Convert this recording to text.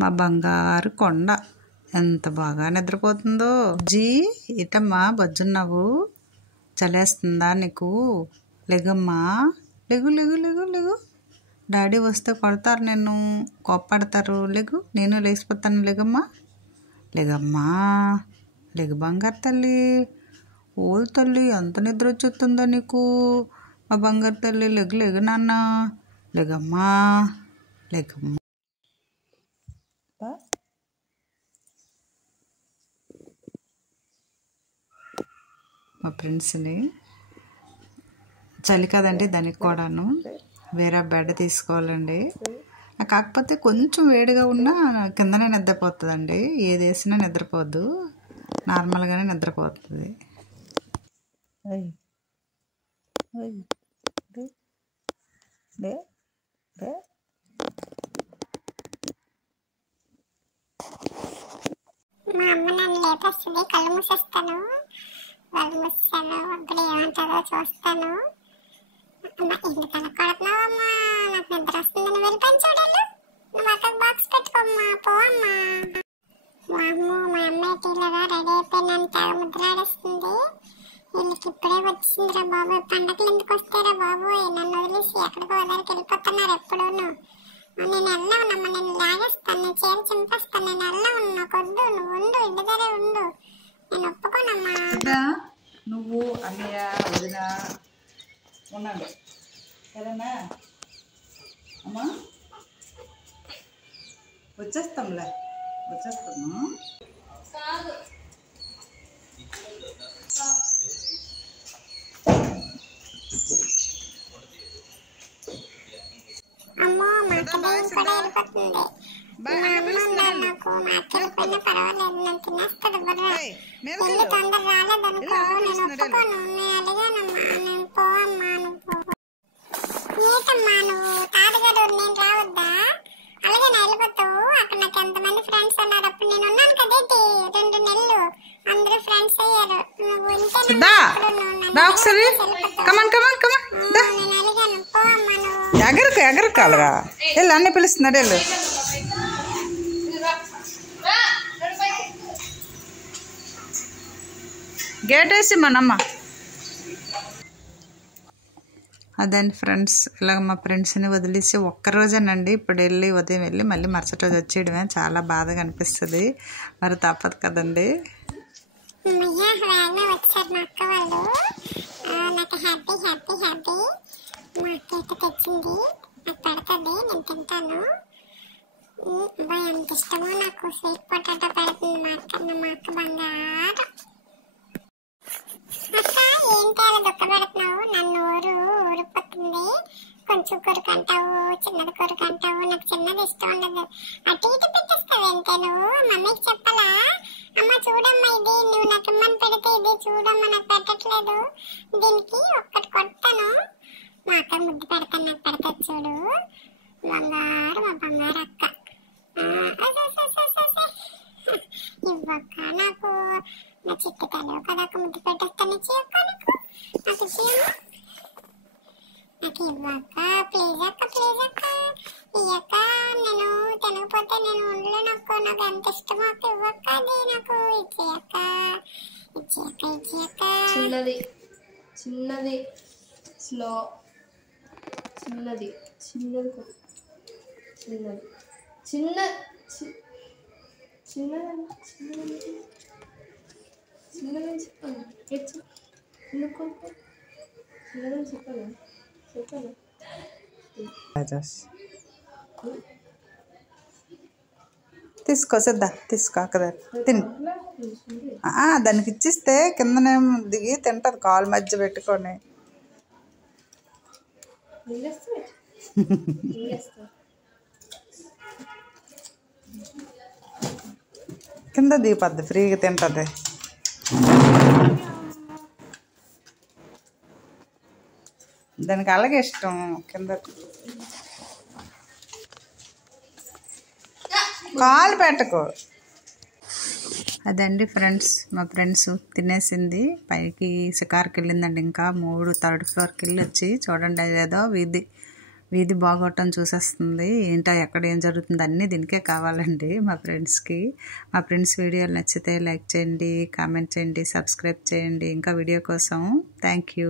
మా బంగారు కొండ ఎంత బాగా నిద్రపోతుందో. జీ ఇటమ్మా బజ్జున్నావు, చలేస్తుందా నీకు? లెగమ్మా, లెగు లెగు లెగు లెగు. డాడీ వస్తే కొడతారు, నిన్ను కోప్పడతారు. లెగు, నేను లేచిపోతాను. లెగమ్మా లెగమ్మా, లెగు బంగారు తల్లి. ఓలు తల్లి, ఎంత నిద్ర వచ్చేస్తుందో నీకు? మా బంగారు తల్లి, లెగు లెగు నాన్న. లెగమ్మా లెగమ్మా. మా ఫ్రెండ్స్ని చలి కదండి, దానికి కూడాను వేరే బెడ్ తీసుకోవాలండి. కాకపోతే కొంచెం వేడిగా ఉన్నా కిందనే నిద్రపోతుందండి. ఏది వేసినా నిద్రపోద్దు, నార్మల్గానే నిద్రపోతుంది. మా అమ్మ నన్ను లేపేస్తుంది, కళ్ళు మూసేస్తాను. వాళ్ళు మూసాను, అప్పుడు ఏమంటారో చూస్తాను. అమ్మ ఎందుకు కనపడుతున్నావమ్మా, నాకు నిద్ర వస్తుందని వెళ్ళిపోయి చూడాలి. నువ్వు అక్కడ బాక్స్ పెట్టుకోమ్మా, పోవమ్మా. వామ్మో, మా అమ్మ టీలాగా రెడీ అయిపోయినాను, తెగ ముద్రాడేస్తుంది. వీళ్ళకి ఇప్పుడే వచ్చిందిరా బాబు, పండగలు ఎందుకు వస్తారా బాబు? నన్ను వదిలేసి ఎక్కడికో వదలకి వెళ్ళిపోతున్నారు ఎప్పుడూను. నేను వెళ్ళావునమ్మా, నేను లాగేస్తాను, నేను చీర చింపేస్తాను, నేను వెళ్ళావు. నాకు వద్దు, నువ్వు ఉండు, ఇంటి దగ్గరే ఉండు, నేను ఒప్పుకోనమ్మా. నువ్వు అన్నయ్య వదిన ఉన్నాడు సరేనా అమ్మా? వచ్చేస్తాంలే, వచ్చేస్తాము. అమ్మో, మా అక్క దయ్యం కూడా వెళ్ళిపోతుంది. మా అమ్మ ఉండాలి నాకు, మా అక్క వెళ్ళిపోయినా పర్వాలేదు, నన్ను తినేస్తుంది బుర్ర. వెళ్ళి తొందర రాలేదనుకో, నేను ఒప్పుకోను. నేను అడిగానమ్మా, నేను పోవమ్మా, నువ్వు పో. ఏంటమ్మా నువ్వు, తాతగారు నేను రావద్దా? అలాగే నా వెళ్ళిపోతావు. అక్కడ నాకు ఎంతమంది ఫ్రెండ్స్ ఉన్నారు, అప్పుడు నేను ఉన్నాను కదేంటి 2 నెలలు, అందరూ ఫ్రెండ్స్ అయ్యారు. నువ్వు ఇంటే నేను అడిగాను, పోవమ్మా నువ్వు. ఎగరకాలరా, వెళ్ళు, అన్నీ పిలుస్తున్నాడు, వెళ్ళు. గేట్ వేసి మనమ్మ. అదండి ఫ్రెండ్స్, ఇలాగ మా ఫ్రెండ్స్ని వదిలేసి ఒక్కరోజేనండి. ఇప్పుడు వెళ్ళి ఉదయం వెళ్ళి మళ్ళీ మరుసటి రోజు వచ్చేయడమే చాలా బాధగా అనిపిస్తుంది. మరి తప్పదు కదండి. వచ్చారు మా అక్క వాళ్ళు, నాకు హ్యాపీ హ్యాపీ హ్యాపీ. మా అక్క అయితే తెచ్చింది, నాకు పెడుతుంది, నేను తింటాను. ఎంత ఇష్టమో నాకు స్వీట్ పొటాటో పెడుతుంది మా అక్క. మా అక్క బంగారం. అక్క ఏంటి అలా దుఃఖ పెడుతున్నావు? నన్ను ఊరిపోతుంది. కొంచెం కొరకు అంటావు, చిన్నది కొరకు అంటావు. నాకు చిన్నది ఇష్టం ఉండదు. అటు ఇటు పెట్టేస్తావు ఏంటే నువ్వు? మమ్మీకి చెప్పాలా? అమ్మ చూడమ్మా, ఇది నువ్వు నాకు ఇమ్మని పెడితే ఇది చూడమ్మా నాకు పెట్టట్లేదు, దీనికి ఒక్కటి కొడతాను. మా అక్క ముద్దు పెడతాను, నాకు పెడతాను చూడు. బంగారు, మా బంగారు అక్క. ఇవ్వక్క నాకు, నా చిట్టి తల్లి కదా, ముద్దు పెట్టేస్తాను. ఇచ్చేయక్క నాకు, నాకు ఇచ్చేయమ్మా, నాకు ఇవ్వక్క ప్లీజ్ అక్క, ప్లీజ్ అక్క ఇయ్యక్క. నేను తినకపోతే నేను ఉండలేను అక్క, నాకు ఎంత ఇష్టమో అక్క. ఇవ్వక్క, అది నాకు ఇచ్చేయక్క, ఇచ్చేయక్క, ఇచ్చేయక్క. చిన్నది చిన్నది స్లో, చిన్నది చిన్నది చిన్నది చిన్న చిన్నది చిన్నదని చెప్పాను. ఎందుకు చిన్నదని చెప్పాను, చెప్పాను. తీసుకో సిద్ధా, తీసుకో అక్కడ తిని. దానికి ఇచ్చిస్తే కిందనే దిగి తింటది, కాలు మధ్య పెట్టుకొని. కింద దిగిపోద్ది, ఫ్రీగా తింటది. దానికి అలాగే ఇష్టం కింద. కాలు పెట్టకు. అదండి ఫ్రెండ్స్, మా ఫ్రెండ్స్ తినేసింది, పైకి షికార్కి వెళ్ళిందండి. ఇంకా 3 థర్డ్ ఫ్లోర్కి వెళ్ళి వచ్చి చూడండి, అదేదో వీధి వీధి బాగోటం చూసేస్తుంది. ఏంటో ఎక్కడ ఏం జరుగుతుంది అన్నీ దీనికే కావాలండి మా ఫ్రెండ్స్కి. మా ఫ్రెండ్స్ వీడియోలు నచ్చితే లైక్ చేయండి, కామెంట్ చేయండి, సబ్స్క్రైబ్ చేయండి ఇంకా వీడియో కోసం. Thank you.